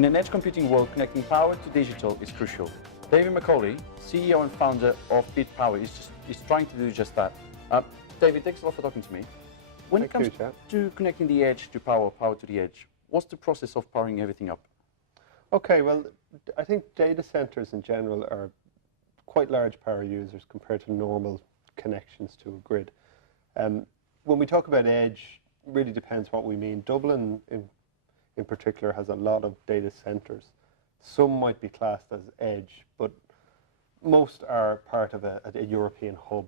In an edge computing world, connecting power to digital is crucial. David McAuley, CEO and founder of Bitpower, is trying to do just that. David, thanks a lot for talking to me. When it comes to connecting the edge to power to the edge, what's the process of powering everything up? Okay, well, I think data centers in general are quite large power users compared to normal connections to a grid. When we talk about edge, it really depends what we mean. Dublin in particular has a lot of data centers. Some might be classed as edge, but most are part of a European hub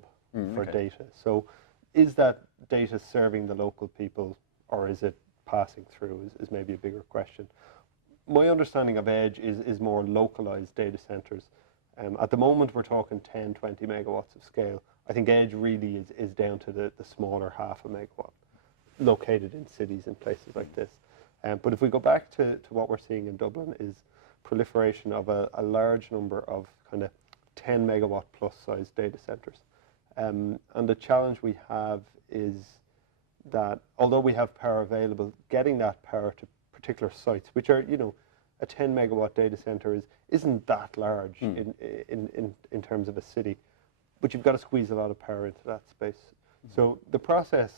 for data. So is that data serving the local people, or is it passing through is maybe a bigger question. My understanding of edge is more localized data centers. At the moment we're talking 10, 20 megawatts of scale. I think edge really is down to the smaller half a megawatt located in cities and places like this. But if we go back to what we're seeing in Dublin is proliferation of a large number of kind of 10 megawatt plus size data centers. And the challenge we have is that although we have power available, getting that power to particular sites, which are, you know, a 10 megawatt data center isn't that large in terms of a city, but you've got to squeeze a lot of power into that space. So the process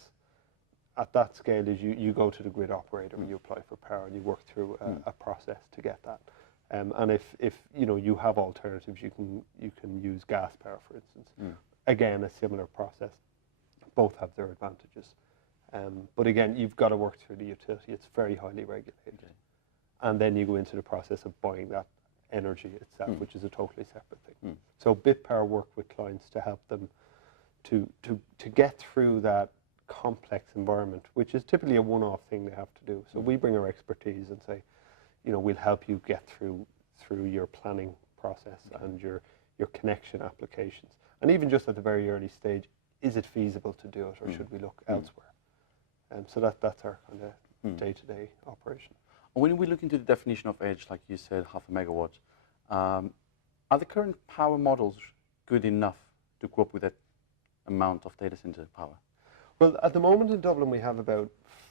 at that scale is you go to the grid operator and you apply for power and you work through a process to get that. And if you know you have alternatives, you can use gas power, for instance. Again, a similar process. Both have their advantages. But again, you've got to work through the utility. It's very highly regulated. And then you go into the process of buying that energy itself, which is a totally separate thing. So Bitpower work with clients to help them to get through that complex environment, which is typically a one-off thing they have to do. So we bring our expertise and say, you know, we'll help you get through your planning process and your connection applications. And even just at the very early stage, is it feasible to do it, or should we look elsewhere? So that's our kind of day-to-day operation. When we look into the definition of edge, like you said, half a megawatt, are the current power models good enough to cope with that amount of data center power? Well, at the moment in Dublin, we have about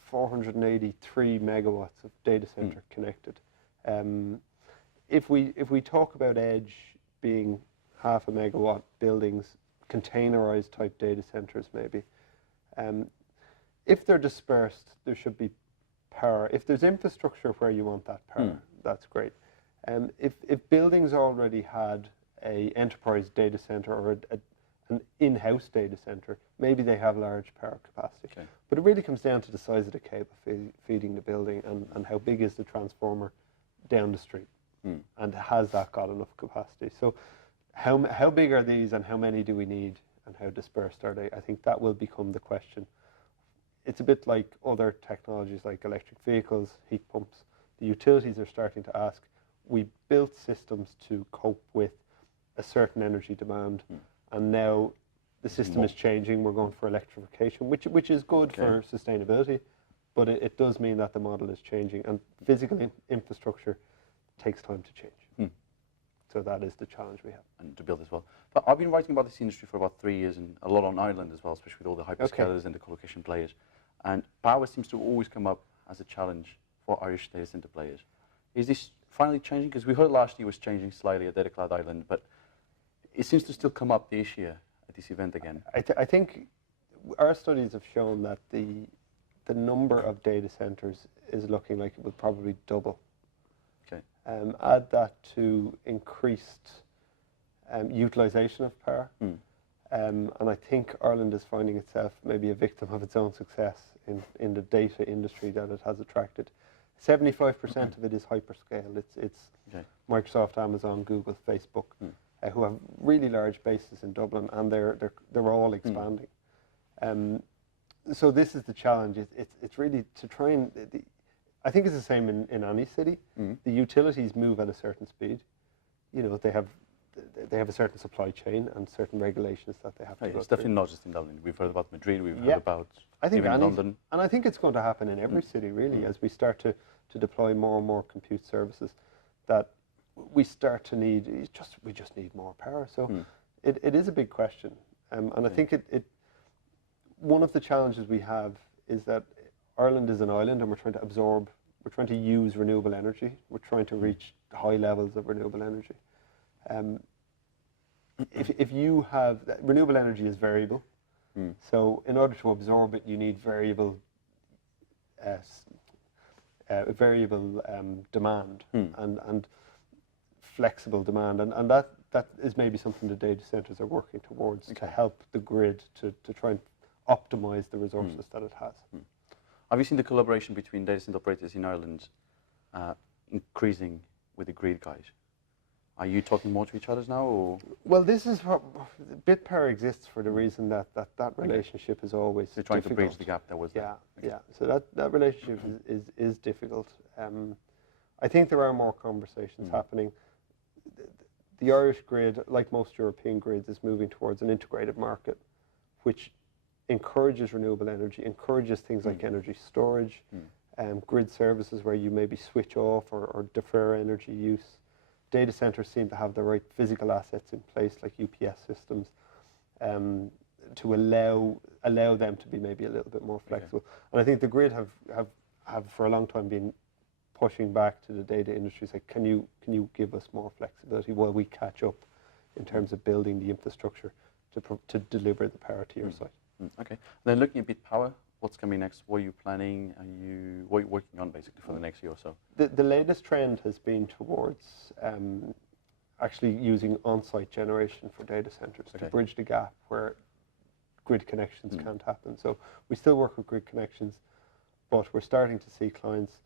483 megawatts of data center connected. If we talk about edge being half a megawatt buildings, containerized type data centers maybe, if they're dispersed, there should be power. If there's infrastructure where you want that power, that's great. If buildings already had a enterprise data center or an in-house data center, maybe they have large power capacity. But it really comes down to the size of the cable feeding the building and how big is the transformer down the street, and has that got enough capacity. So how big are these and how many do we need and how dispersed are they? I think that will become the question. It's a bit like other technologies like electric vehicles, heat pumps. The utilities are starting to ask, we built systems to cope with a certain energy demand, and now the system is changing. We're going for electrification, which is good for sustainability, but it does mean that the model is changing, and physical infrastructure takes time to change. So that is the challenge we have. And to build as well. But I've been writing about this industry for about 3 years, and a lot on Ireland as well, especially with all the hyperscalers and the colocation players. And power seems to always come up as a challenge for Irish data center players. Is this finally changing? Because we heard last year was changing slightly at Data Cloud Island, but it seems to still come up this year at this event again. I think our studies have shown that the number of data centers is looking like it will probably double. Add that to increased utilization of power, and I think Ireland is finding itself maybe a victim of its own success in the data industry that it has attracted. 75% of it is hyperscale. It's Microsoft, Amazon, Google, Facebook, who have really large bases in Dublin, and they're all expanding. So this is the challenge. It's really to try and I think it's the same in any city. The utilities move at a certain speed. You know, they have a certain supply chain and certain regulations that they have to go through. It's definitely not just in Dublin. We've heard about Madrid, we've heard about even London. And I think it's going to happen in every city, really, as we start to deploy more and more compute services, that we start to need, we just need more power. So it is a big question. And I think one of the challenges we have is that Ireland is an island and we're trying to absorb We're trying to use renewable energy. We're trying to reach high levels of renewable energy. If you have, renewable energy is variable. So in order to absorb it, you need variable demand and flexible demand. And that is maybe something the data centers are working towards to help the grid to try and optimize the resources that it has. Have you seen the collaboration between data center operators in Ireland increasing with the grid guys? Are you talking more to each other now? Or? Well, this is what Bitpower exists for the reason that relationship is always They're trying difficult. to bridge the gap that was there. Yeah. So that relationship is difficult. I think there are more conversations happening. The Irish grid, like most European grids, is moving towards an integrated market, which encourages renewable energy, encourages things like energy storage, grid services where you maybe switch off or defer energy use. Data centers seem to have the right physical assets in place, like UPS systems, to allow them to be maybe a little bit more flexible. And I think the grid have for a long time been pushing back to the data industry, like, can you give us more flexibility while we catch up in terms of building the infrastructure to deliver the power to your site. Okay. Then looking at Bitpower, what's coming next? What are you planning? What are you working on basically for the next year or so? The latest trend has been towards actually using on-site generation for data centers to bridge the gap where grid connections can't happen. So we still work with grid connections, but we're starting to see clients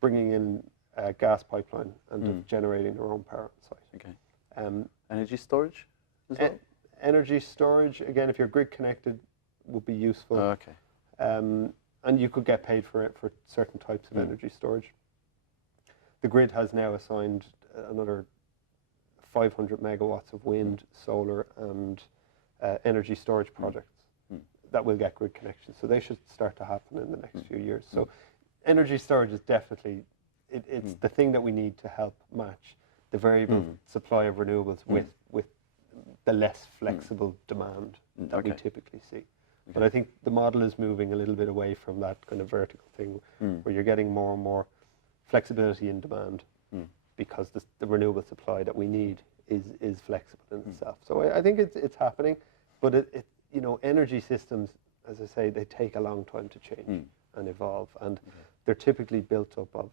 bringing in a gas pipeline and generating their own power on site. Okay. Energy storage as well? Energy storage, again, if you're grid connected, would be useful. Okay. And you could get paid for it for certain types of energy storage. The grid has now assigned another 500 megawatts of wind, solar, and energy storage projects that will get grid connections. So they should start to happen in the next few years. So energy storage is definitely, it's the thing that we need to help match the variable supply of renewables with the less flexible demand that we typically see. But I think the model is moving a little bit away from that kind of vertical thing where you're getting more and more flexibility in demand because the renewable supply that we need is flexible in itself. So I think it's happening, but energy systems, as I say, they take a long time to change and evolve, and they're typically built up of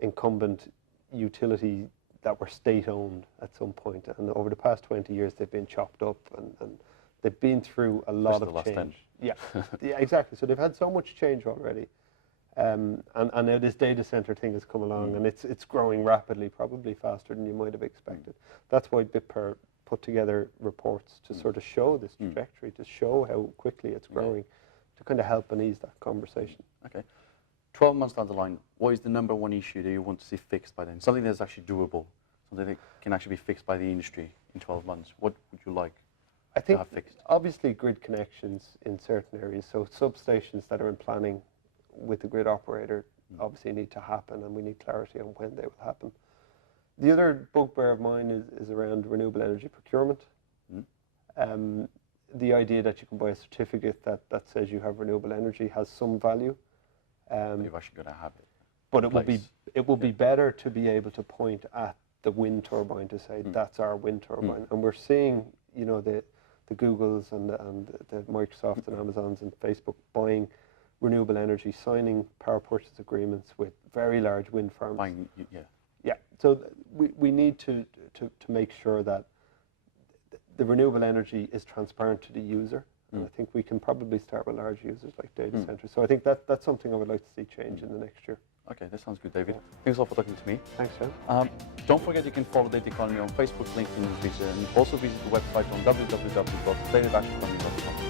incumbent utility that were state-owned at some point, and over the past 20 years they've been chopped up and they've been through a lot of change. Yeah, exactly. So they've had so much change already, and now this data center thing has come along, and it's growing rapidly, probably faster than you might have expected. That's why Bitpower put together reports to sort of show this trajectory, to show how quickly it's growing, to kind of help and ease that conversation. Okay. 12 months down the line, what is the number one issue that you want to see fixed by then? Something that's actually doable, something that can actually be fixed by the industry in 12 months. What would you like? I think obviously grid connections in certain areas, so substations that are in planning with the grid operator obviously need to happen, and we need clarity on when they will happen. The other bugbear of mine is around renewable energy procurement. The idea that you can buy a certificate that says you have renewable energy has some value. You've actually got to have it. But it will be better to be able to point at the wind turbine to say that's our wind turbine, and we're seeing the Googles and the Microsoft and Amazons and Facebook buying renewable energy, signing power purchase agreements with very large wind farms. Yeah. So we need to make sure that the renewable energy is transparent to the user, and I think we can probably start with large users like data centers. So I think that's something I would like to see change in the next year. Okay, that sounds good, David. Thanks a lot for talking to me. Thanks, John. Don't forget you can follow Data Economy on Facebook, LinkedIn, and Twitter, and also visit the website on www.data-economy.com.